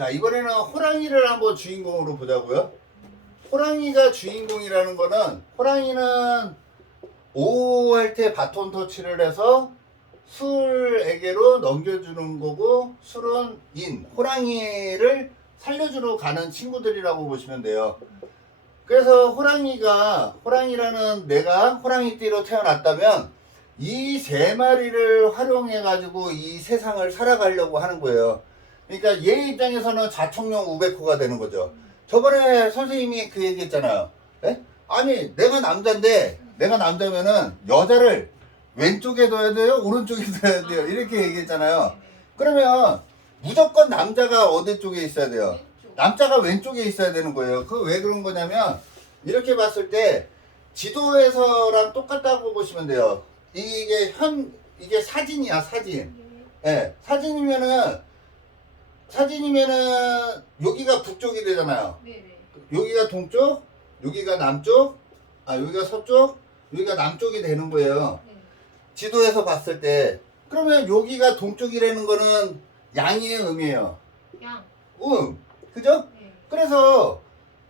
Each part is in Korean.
자, 이번에는 호랑이를 한번 주인공으로 보자고요. 호랑이가 주인공이라는 거는, 호랑이는 오 할 때 바톤 터치를 해서 술에게로 넘겨주는 거고, 술은 인, 호랑이를 살려주러 가는 친구들이라고 보시면 돼요. 그래서 호랑이라는 내가 호랑이띠로 태어났다면 이 세 마리를 활용해 가지고 이 세상을 살아가려고 하는 거예요. 그러니까 얘 입장에서는 자총령 우베코가 되는 거죠. 저번에 선생님이 그 얘기 했잖아요. 에? 아니 내가 남자면은 여자를 왼쪽에 둬야 돼요? 오른쪽에 둬야 돼요? 이렇게 얘기했잖아요. 그러면 무조건 남자가 어디 쪽에 있어야 돼요? 남자가 왼쪽에 있어야 되는 거예요. 그 왜 그런 거냐면 이렇게 봤을 때 지도에서랑 똑같다고 보시면 돼요. 이게 사진이야, 사진. 예, 사진이면은 여기가 북쪽이 되잖아요. 여기가 동쪽, 여기가 남쪽, 여기가 서쪽, 여기가 남쪽이 되는 거예요. 지도에서 봤을 때. 그러면 여기가 동쪽이라는 거는 양이에요, 음이에요? 양. 그죠? 네. 그래서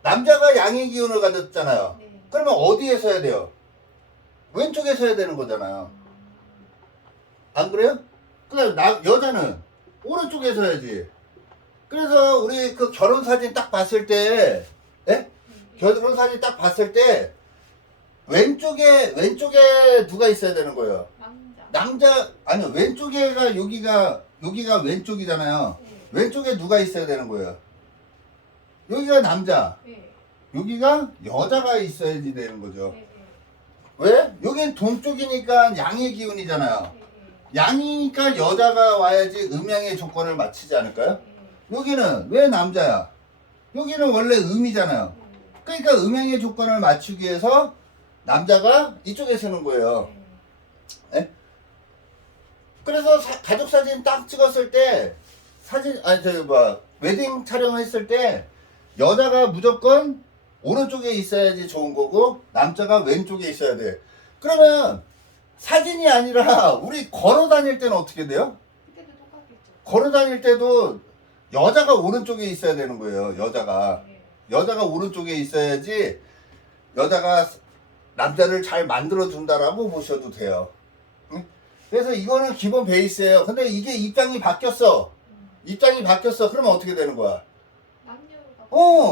남자가 양의 기운을 가졌잖아요. 네. 그러면 어디에 서야 돼요? 왼쪽에 서야 되는 거잖아요. 안 그래요? 그다음 여자는 오른쪽에 서야지. 그래서 우리 그 결혼 사진 딱 봤을 때, 결혼 사진 딱 봤을 때 왼쪽에 누가 있어야 되는 거예요? 아니요, 왼쪽에가 여기가 왼쪽이잖아요. 네. 왼쪽에 누가 있어야 되는 거예요? 여기가 남자, 네. 여기가 여자가 있어야지 되는 거죠. 네. 왜? 여긴 동쪽이니까 양의 기운이잖아요. 양이니까 여자가 와야지 음양의 조건을 맞추지 않을까요? 여기는 왜 남자야? 여기는 원래 음이잖아요. 그러니까 음양의 조건을 맞추기 위해서 남자가 이쪽에 서는 거예요. 예? 그래서 가족 사진 딱 찍었을 때 웨딩 촬영했을 때 여자가 무조건 오른쪽에 있어야지 좋은 거고 남자가 왼쪽에 있어야 돼. 그러면 사진이 아니라 우리 걸어 다닐 때는 어떻게 돼요? 그때도 똑같겠죠. 걸어 다닐 때도 여자가 오른쪽에 있어야 되는 거예요. 여자가 오른쪽에 있어야지 여자가 남자를 잘 만들어 준다라고 보셔도 돼요. 응? 그래서 이거는 기본 베이스예요. 근데 이게 입장이 바뀌었어. 그러면 어떻게 되는 거야?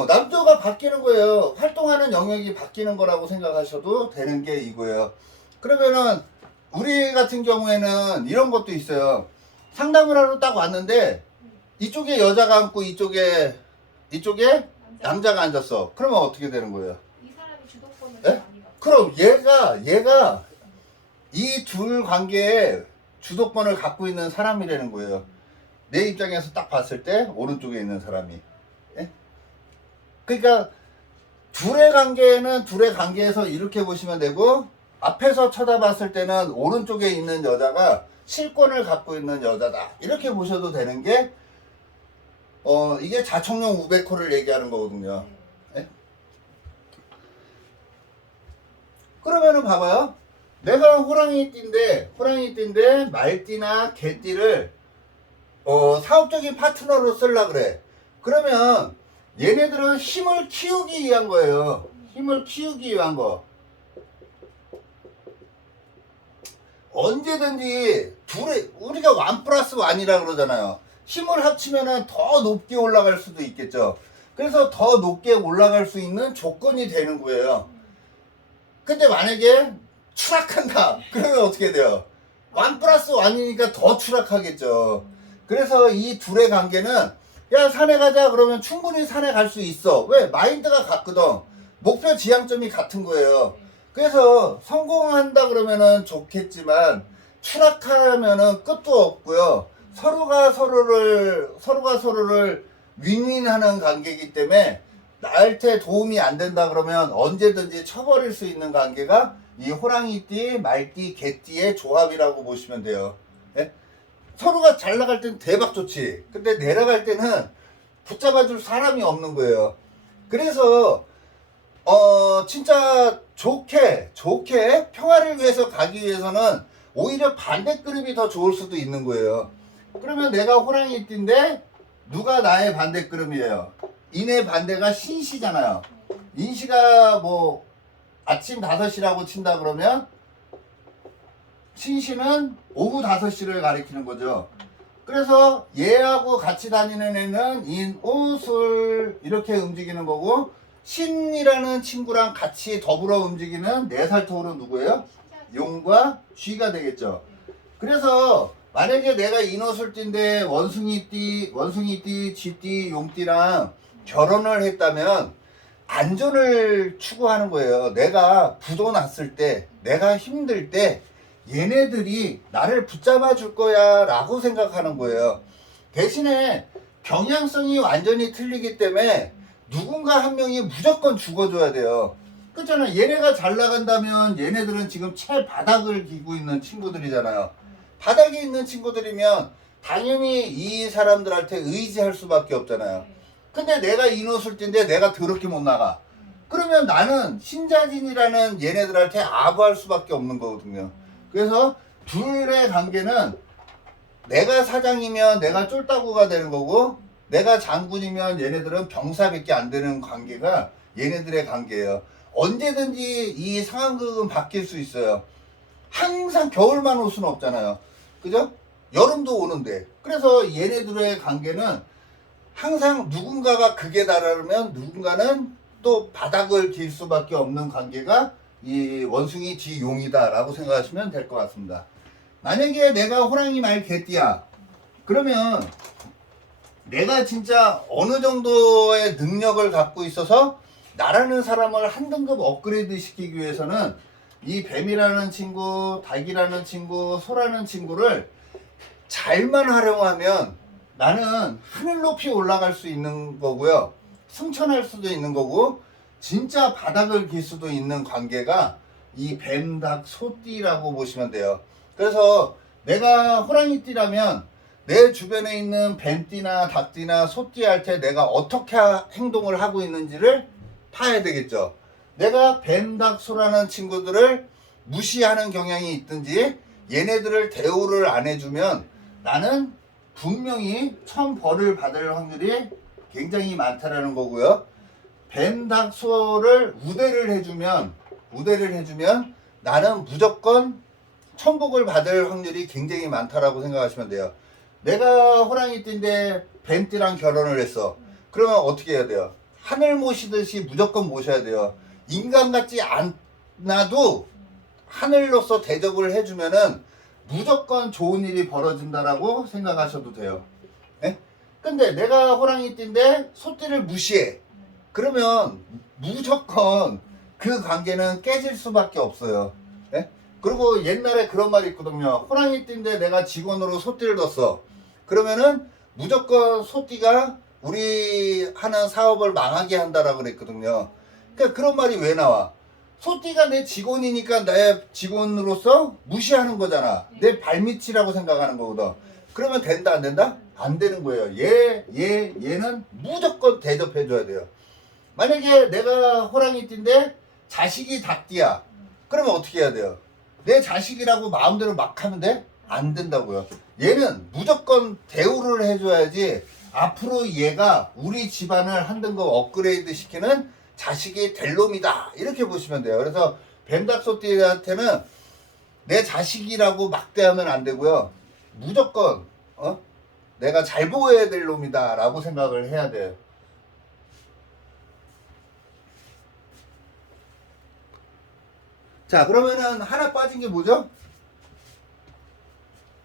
남자가 바뀌는 거예요. 활동하는 영역이 바뀌는 거라고 생각하셔도 되는 게 이거예요. 그러면은 우리 같은 경우에는 이런 것도 있어요. 상담을 하러 딱 왔는데 이쪽에 여자가 앉고 이쪽에 남자가 앉았어. 그러면 어떻게 되는 거예요? 이 사람이 주도권을 예? 많이 갖고. 그럼 얘가 이 둘 관계에 주도권을 갖고 있는 사람이라는 거예요. 내 입장에서 딱 봤을 때 오른쪽에 있는 사람이. 예? 그러니까 둘의 관계에서 이렇게 보시면 되고 앞에서 쳐다봤을 때는 오른쪽에 있는 여자가 실권을 갖고 있는 여자다. 이렇게 보셔도 되는 게 이게 자총령 우베코를 얘기하는 거거든요. 예? 그러면은 봐봐요. 내가 호랑이띠인데 말띠나 개띠를 사업적인 파트너로 쓰려고 그래. 그러면 얘네들은 힘을 키우기 위한 거예요. 힘을 키우기 위한 거. 언제든지 우리가 1+1이라 그러잖아요. 힘을 합치면은 더 높게 올라갈 수도 있겠죠. 그래서 더 높게 올라갈 수 있는 조건이 되는 거예요. 근데 만약에 추락한다. 그러면 어떻게 돼요? 1+1이니까 더 추락하겠죠. 그래서 이 둘의 관계는 야 산에 가자 그러면 충분히 산에 갈 수 있어. 왜? 마인드가 같거든. 목표 지향점이 같은 거예요. 그래서 성공한다 그러면은 좋겠지만 추락하면은 끝도 없고요. 서로가 서로를 윈윈하는 관계이기 때문에 나한테 도움이 안 된다 그러면 언제든지 쳐버릴 수 있는 관계가 이 호랑이띠, 말띠, 개띠의 조합이라고 보시면 돼요. 예? 서로가 잘 나갈 때는 대박 좋지. 근데 내려갈 때는 붙잡아줄 사람이 없는 거예요. 그래서 진짜 좋게 평화를 위해서 가기 위해서는 오히려 반대 그룹이 더 좋을 수도 있는 거예요. 그러면 내가 호랑이띠인데 누가 나의 반대급이에요? 인의 반대가 신시잖아요. 인시가 뭐 아침 5시라고 친다 그러면 신시는 오후 5시를 가리키는 거죠. 그래서 얘하고 같이 다니는 애는 인, 오, 술 이렇게 움직이는 거고, 신이라는 친구랑 같이 더불어 움직이는 4살 터울은 누구예요? 용과 쥐가 되겠죠. 그래서 만약에 내가 인어술띠인데 원숭이띠, 쥐띠, 용띠랑 결혼을 했다면 안전을 추구하는 거예요. 내가 부도 났을 때, 내가 힘들 때 얘네들이 나를 붙잡아 줄 거야 라고 생각하는 거예요. 대신에 경향성이 완전히 틀리기 때문에 누군가 한 명이 무조건 죽어줘야 돼요. 그렇잖아. 얘네가 잘 나간다면 얘네들은 지금 채 바닥을 기고 있는 친구들이잖아요. 바닥에 있는 친구들이면 당연히 이 사람들한테 의지할 수밖에 없잖아요. 근데 내가 인어술띠인데 내가 더럽게 못 나가. 그러면 나는 신자진이라는 얘네들한테 아부할 수밖에 없는 거거든요. 그래서 둘의 관계는 내가 사장이면 내가 쫄따구가 되는 거고, 내가 장군이면 얘네들은 병사밖에 안 되는 관계가 얘네들의 관계예요. 언제든지 이 상황극은 바뀔 수 있어요. 항상 겨울만 올 수는 없잖아요. 그죠? 여름도 오는데. 그래서 얘네들의 관계는 항상 누군가가 극에 달하면 누군가는 또 바닥을 길 수밖에 없는 관계가 이 원숭이 쥐용이다 라고 생각하시면 될 것 같습니다. 만약에 내가 호랑이 말 개띠야, 그러면 내가 진짜 어느 정도의 능력을 갖고 있어서 나라는 사람을 한 등급 업그레이드 시키기 위해서는 이 뱀이라는 친구, 닭이라는 친구, 소라는 친구를 잘만 활용하면 나는 하늘 높이 올라갈 수 있는 거고요. 승천할 수도 있는 거고, 진짜 바닥을 길 수도 있는 관계가 이 뱀, 닭, 소띠라고 보시면 돼요. 그래서 내가 호랑이띠라면 내 주변에 있는 뱀띠나 닭띠나 소띠 할 때 내가 어떻게 행동을 하고 있는지를 파야 되겠죠. 내가 뱀, 닭, 소라는 친구들을 무시하는 경향이 있든지 얘네들을 대우를 안 해주면 나는 분명히 천벌을 받을 확률이 굉장히 많다라는 거고요. 뱀, 닭, 소를 우대를 해주면 나는 무조건 천복을 받을 확률이 굉장히 많다라고 생각하시면 돼요. 내가 호랑이띠인데 뱀띠랑 결혼을 했어. 그러면 어떻게 해야 돼요? 하늘 모시듯이 무조건 모셔야 돼요. 인간 같지 않아도 하늘로서 대접을 해주면은 무조건 좋은 일이 벌어진다라고 생각하셔도 돼요. 예? 근데 내가 호랑이띠인데 소띠를 무시해. 그러면 무조건 그 관계는 깨질 수밖에 없어요. 예? 그리고 옛날에 그런 말이 있거든요. 호랑이띠인데 내가 직원으로 소띠를 뒀어. 그러면은 무조건 소띠가 우리 하는 사업을 망하게 한다라고 그랬거든요. 그러니까 그런 말이 왜 나와? 소띠가 내 직원이니까 내 직원으로서 무시하는 거잖아. 내 발밑이라고 생각하는 거거든. 그러면 된다 안 된다? 안 되는 거예요. 얘는 무조건 대접해줘야 돼요. 만약에 내가 호랑이띠인데 자식이 닭띠야. 그러면 어떻게 해야 돼요? 내 자식이라고 마음대로 막 하면 돼? 안 된다고요. 얘는 무조건 대우를 해줘야지 앞으로 얘가 우리 집안을 한 등급 업그레이드 시키는 자식이 될 놈이다. 이렇게 보시면 돼요. 그래서 뱀닭소띠한테는 내 자식이라고 막대하면 안 되고요. 무조건 내가 잘 보여야 될 놈이다 라고 생각을 해야 돼요. 자, 그러면은 하나 빠진 게 뭐죠?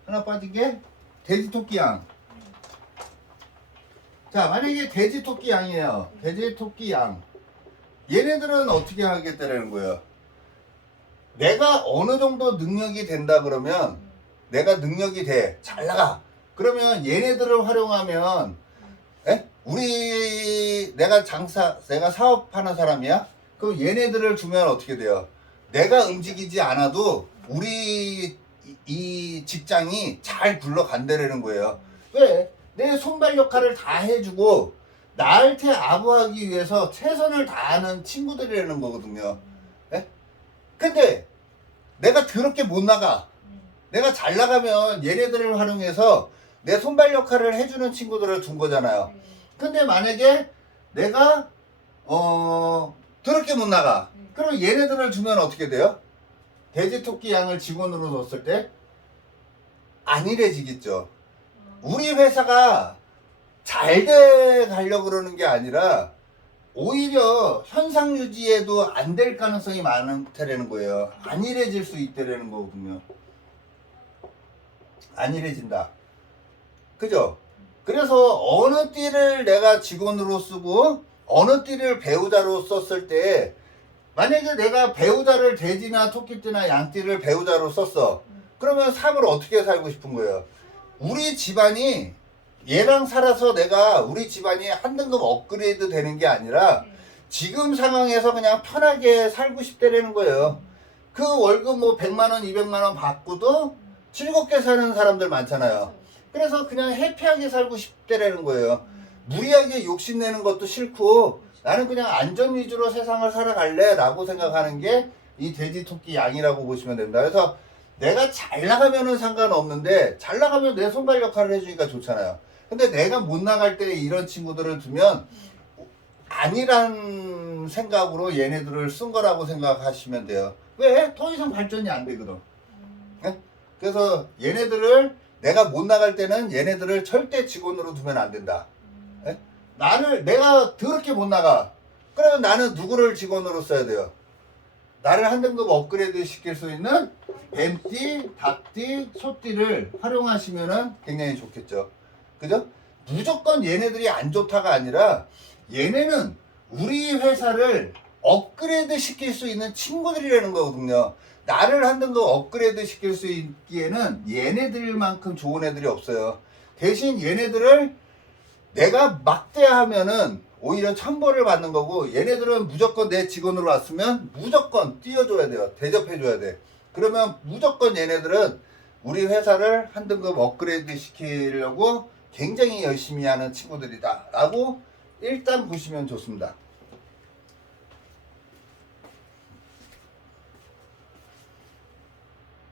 하나 빠진 게 돼지토끼양. 자, 만약에 돼지토끼양이에요. 돼지토끼양. 얘네들은 어떻게 하겠다는 거예요? 내가 어느 정도 능력이 된다 그러면, 내가 능력이 돼. 잘 나가. 그러면 얘네들을 활용하면, 내가 사업하는 사람이야? 그럼 얘네들을 주면 어떻게 돼요? 내가 움직이지 않아도 우리 이 직장이 잘 굴러간다는 거예요. 왜? 내 손발 역할을 다 해주고 나한테 아부하기 위해서 최선을 다하는 친구들이라는 거거든요. 근데 내가 더럽게 못 나가. 내가 잘 나가면 얘네들을 활용해서 내 손발 역할을 해주는 친구들을 둔 거잖아요. 네. 근데 만약에 내가 더럽게 못 나가. 그럼 얘네들을 주면 어떻게 돼요? 돼지 토끼 양을 직원으로 뒀을 때 안일해지겠죠. 우리 회사가 잘 돼 가려고 그러는 게 아니라 오히려 현상 유지에도 안 될 가능성이 많다라는 거예요. 안일해질 수 있다라는 거거든요. 안일해진다. 그죠? 그래서 어느 띠를 내가 직원으로 쓰고 어느 띠를 배우자로 썼을 때 만약에 내가 배우자를 돼지나 토끼띠나 양띠를 배우자로 썼어. 그러면 삶을 어떻게 살고 싶은 거예요? 우리 집안이 얘랑 살아서 내가 우리 집안이 한 등급 업그레이드 되는 게 아니라 지금 상황에서 그냥 편하게 살고 싶다라는 거예요. 그 월급 뭐 100만 원, 200만 원 받고도 즐겁게 사는 사람들 많잖아요. 그래서 그냥 해피하게 살고 싶다라는 거예요. 무리하게 욕심내는 것도 싫고 나는 그냥 안전 위주로 세상을 살아갈래 라고 생각하는 게 이 돼지, 토끼, 양이라고 보시면 됩니다. 그래서 내가 잘 나가면은 상관없는데 잘 나가면 내 손발 역할을 해주니까 좋잖아요. 근데 내가 못 나갈 때 이런 친구들을 두면 아니란 생각으로 얘네들을 쓴 거라고 생각하시면 돼요. 왜? 더 이상 발전이 안 되거든. 네? 그래서 얘네들을 내가 못 나갈 때는 얘네들을 절대 직원으로 두면 안 된다. 네? 내가 더럽게 못 나가. 그러면 나는 누구를 직원으로 써야 돼요? 나를 한 등급 업그레이드 시킬 수 있는 뱀띠, 닭띠, 소띠를 활용하시면 굉장히 좋겠죠. 그죠? 무조건 얘네들이 안 좋다가 아니라 얘네는 우리 회사를 업그레이드 시킬 수 있는 친구들이라는 거거든요. 나를 한 등급 업그레이드 시킬 수 있기에는 얘네들만큼 좋은 애들이 없어요. 대신 얘네들을 내가 막대하면은 오히려 천벌을 받는 거고 얘네들은 무조건 내 직원으로 왔으면 무조건 띄워줘야 돼요. 대접해줘야 돼. 그러면 무조건 얘네들은 우리 회사를 한 등급 업그레이드 시키려고 굉장히 열심히 하는 친구들이다 라고 일단 보시면 좋습니다.